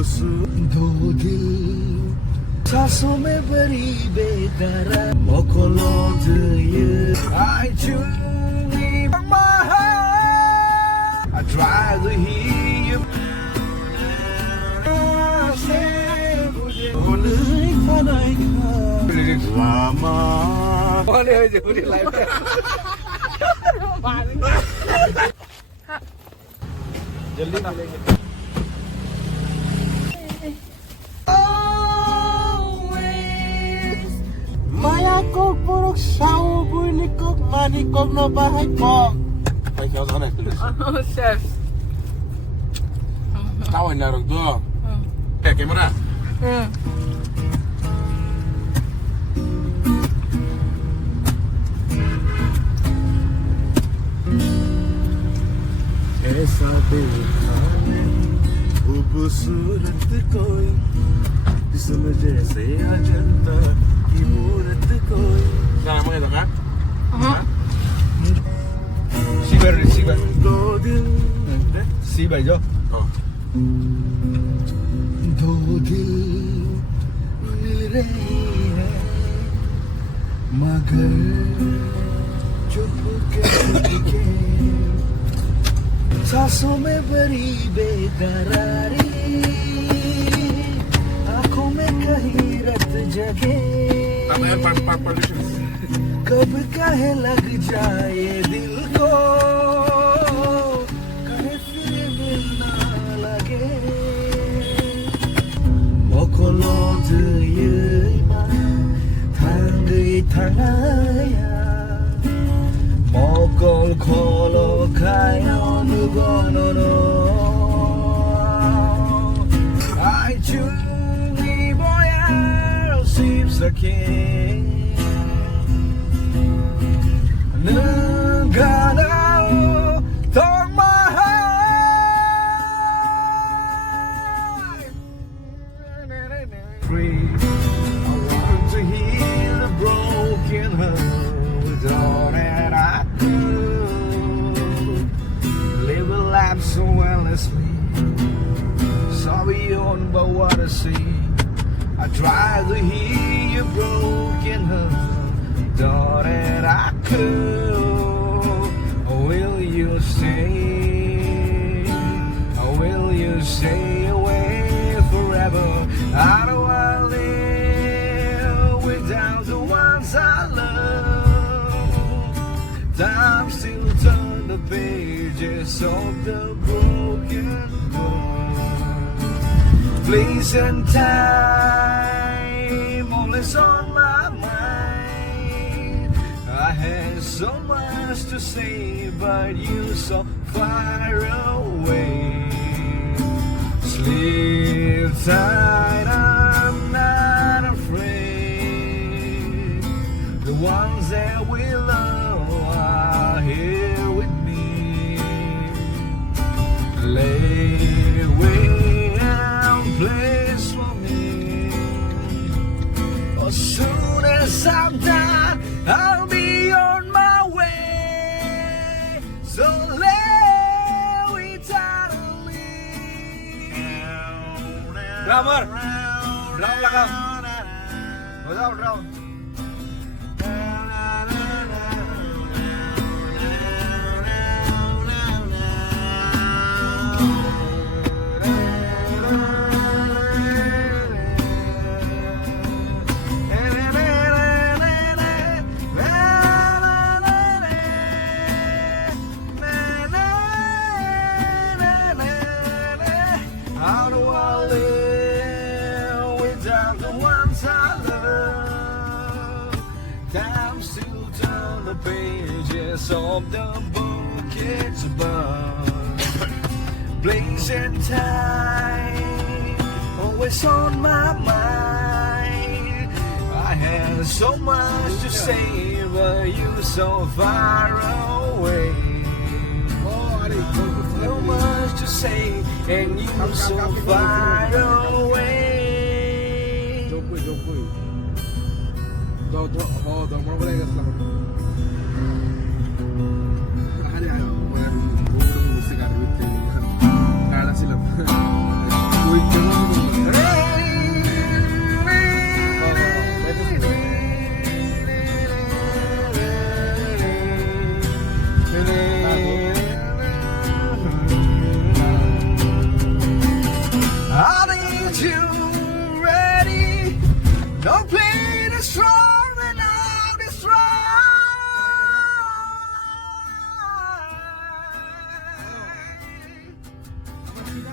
दो दिल सांसों में भरी बेकरार मौकों ये I choose my heart I try to hear you Oleh panai lama Oleh jadi live जल्दी मिलेंगे Maya kok buruk sawo bunyi kok mani kok no bahai kok. Baik kau sana tulis. Oh, chef. Kawan narok tu. Kamera. ऐसा देखा खूबसूरत कोई जिसमें जैसे अजंता की मूरत कोई Sana mo ito ka? Sibar दो दिल Sibay jo? दो दिल मिल रही है मगर चुपके सांसों में भरी बेकरारी आंखों में कहीं रत जगे कब कहे लग जाए दिल को कहे फिर मिलना लगे मोकोलोज ये थांगया Mokol kolo kayo nugono I choose boy seems a king Nagana tong my heart Free I want to heal a broken heart with all that I Live a life so endlessly Sorry on but what I see I try to heal your broken heart All that I could Will you stay Or will you stay away forever How do I live without the ones I love Time still turn the pages of the broken book Place and time always on my mind I had so much to say but you so far away Sleep tight, I'm not afraid The ones that we love are here with me Lay away and place for me As soon as I'm done I'll be on my way So lay eternally Drummer Drum lagao Bajao drum How do I live without the ones I love? Time still turn the pages of the book it's above. Place and time always on my mind. I had so much to say, but you so far away. So much to say, and you so far away.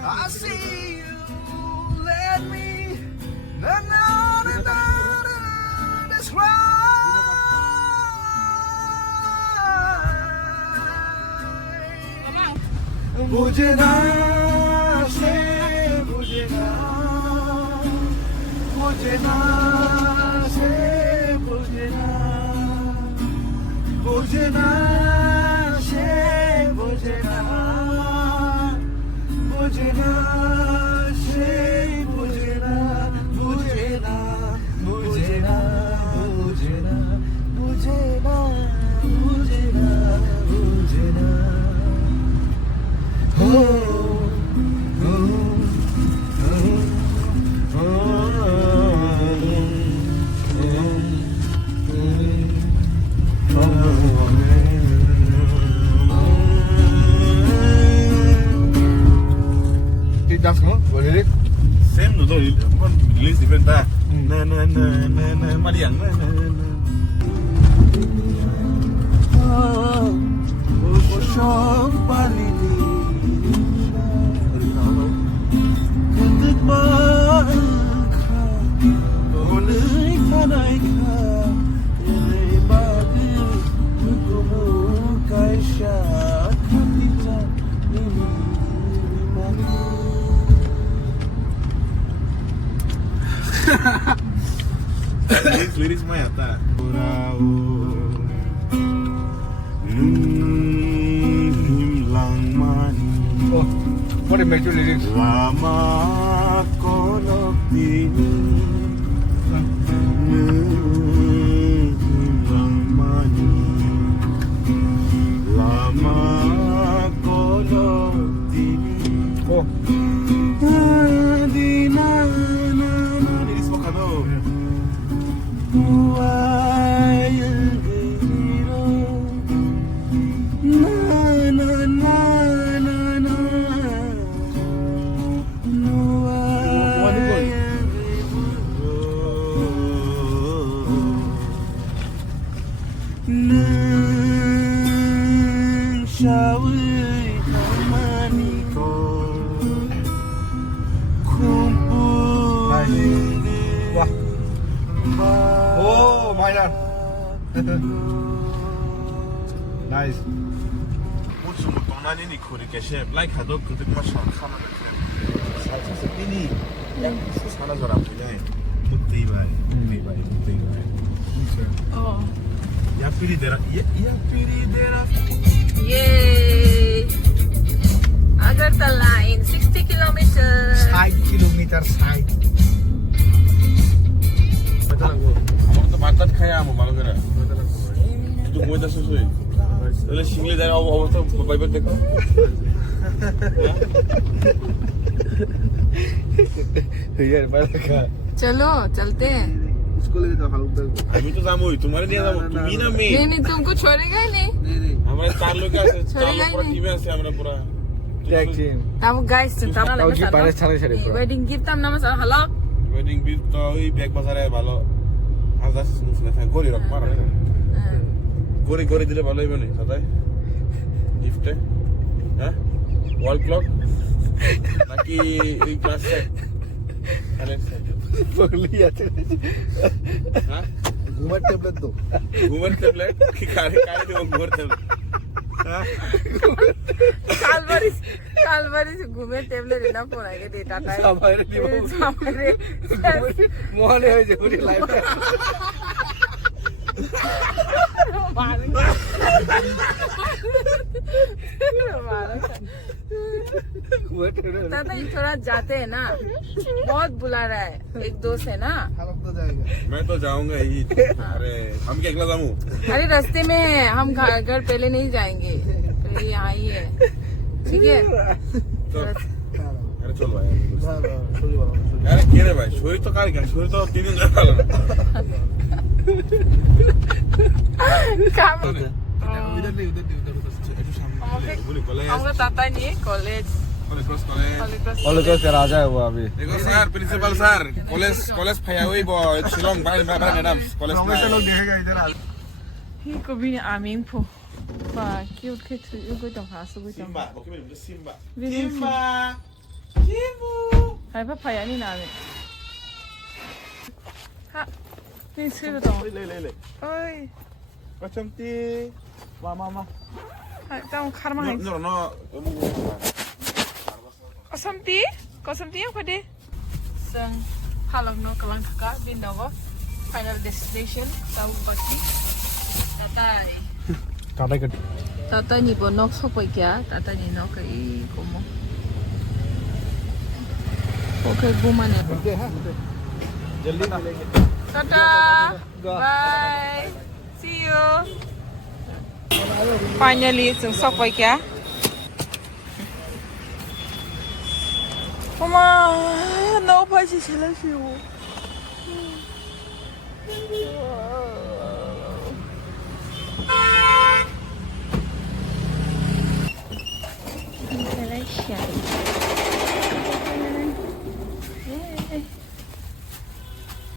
I see you. Let me describe. मुझे ना से मुझे ना मुझे ना से मुझे ना मुझे ना से मुझे ना मुझे ना से मुझे ना मुझे ना मुझे ना मुझे ना मुझे ना मुझे ना मुझे ना Oh, oh, oh, It does no? What is it? Same no, one release different ta. Na na na na na Maliang na na na. Oh, shop bali di. Kendik makha, oleh kanai kha, ele bagi kumu kaisha katita ini mani. Lyrics maya ta. Himlang mani. Oh, what a major lyrics. Lama kolok dini. Himlang mani. Lama kolok dini. Oh, Di na na na. Lyrics mo ka no? oh, minor. Nice. Mucho mo tong nani ni kuri ke chef like hadok kudik ma shan khana de. Salsa se pini. Sana zora punya. Mutti bai. Mutti bai. Mutti bai. Oh. Ya piri dera. Ya piri dera. Yay! Agartala in 60 kilometers. 60 kilometer side. আমার তো ভাত খাই আমো ভালো করে একটু ময়দা শেষ হই তাহলে শিংলি যায় অবস্থা বাইবার দেখো यार बालका चलो चलते हैं। इसको लेके तो हालत আমি তো যামই তোমারে নিয়ে যাবো তুমি না মেয়ে नहीं नहीं तुमको छोड़ेगा ही नहीं। नहीं আমরা চার লোক আছে চার छोड़ेगा লোক ही পুরো नहीं। টিমে আছে আমরা পুরো tag team Tamu guys tentang Tahu gift panas cari pura. wedding gift tam nama salah halak। Wedding bill তো ওই ব্যাগ বাজারে ভালো হাজার মুসলে থাকে গরি রকম আর গরি গরি দিলে ভালো হইবে না সদাই গিফটে হ্যাঁ ওয়াল ক্লক নাকি এই ক্লাস সেট আলেক্সা पगली आते হ্যাঁ घुमट टेबलेट दो घूमर टेबलेट की कारे कारे दे घूमर टेबलेट हां कालवारी से घूमे टेबलेट लेना पड़ा के डेटा टाइम हमारे मोहने हो जो पूरी लाइफ दादा ये थोड़ा जाते हैं ना बहुत बुला रहा है एक दोस्त है ना हालत तो जाएगा मैं तो जाऊंगा ही अरे हम क्या अगला जाऊं अरे रास्ते में है हम घर पहले नहीं जाएंगे पहले यहाँ ही है ठीक है तो अरे चल भाई अरे क्या रे भाई शोरी तो कार क्या शोरी तो 3 दिन जाना काम उधर नहीं उधर একটু সামনে বলি কলেজ हमको पता नहीं है कॉलेज কলেজ কলেজ और लोग तेरा आ जाए वो अभी देखो सर प्रिंसिपल सर कॉलेज फाया हुई बो शिलोंग भाई मैडम कॉलेज हमेशा लोग देखेगा इधर आ ही को भी आमीन फो पा क्यूट के तू को तो हासु को तो Simba, porque me Simba. Simba. 还怕拍呀你那里？哈，你吃得懂？来，哎， macam ti, mama. 还当卡嘛？ No. Kosamti? Kosamti apa deh? Sang halang no kalang ka din daw. Final destination tahu pasti. Tatai. Tatai kati. Tatai ni pun nok sok pai kya? Tatai ni nok kai komo. Okay, gumane. Jaldi मिलेंगे. Tata. Bye. See you. Finally, some sok pai kya? Mama, no pachi chila siu.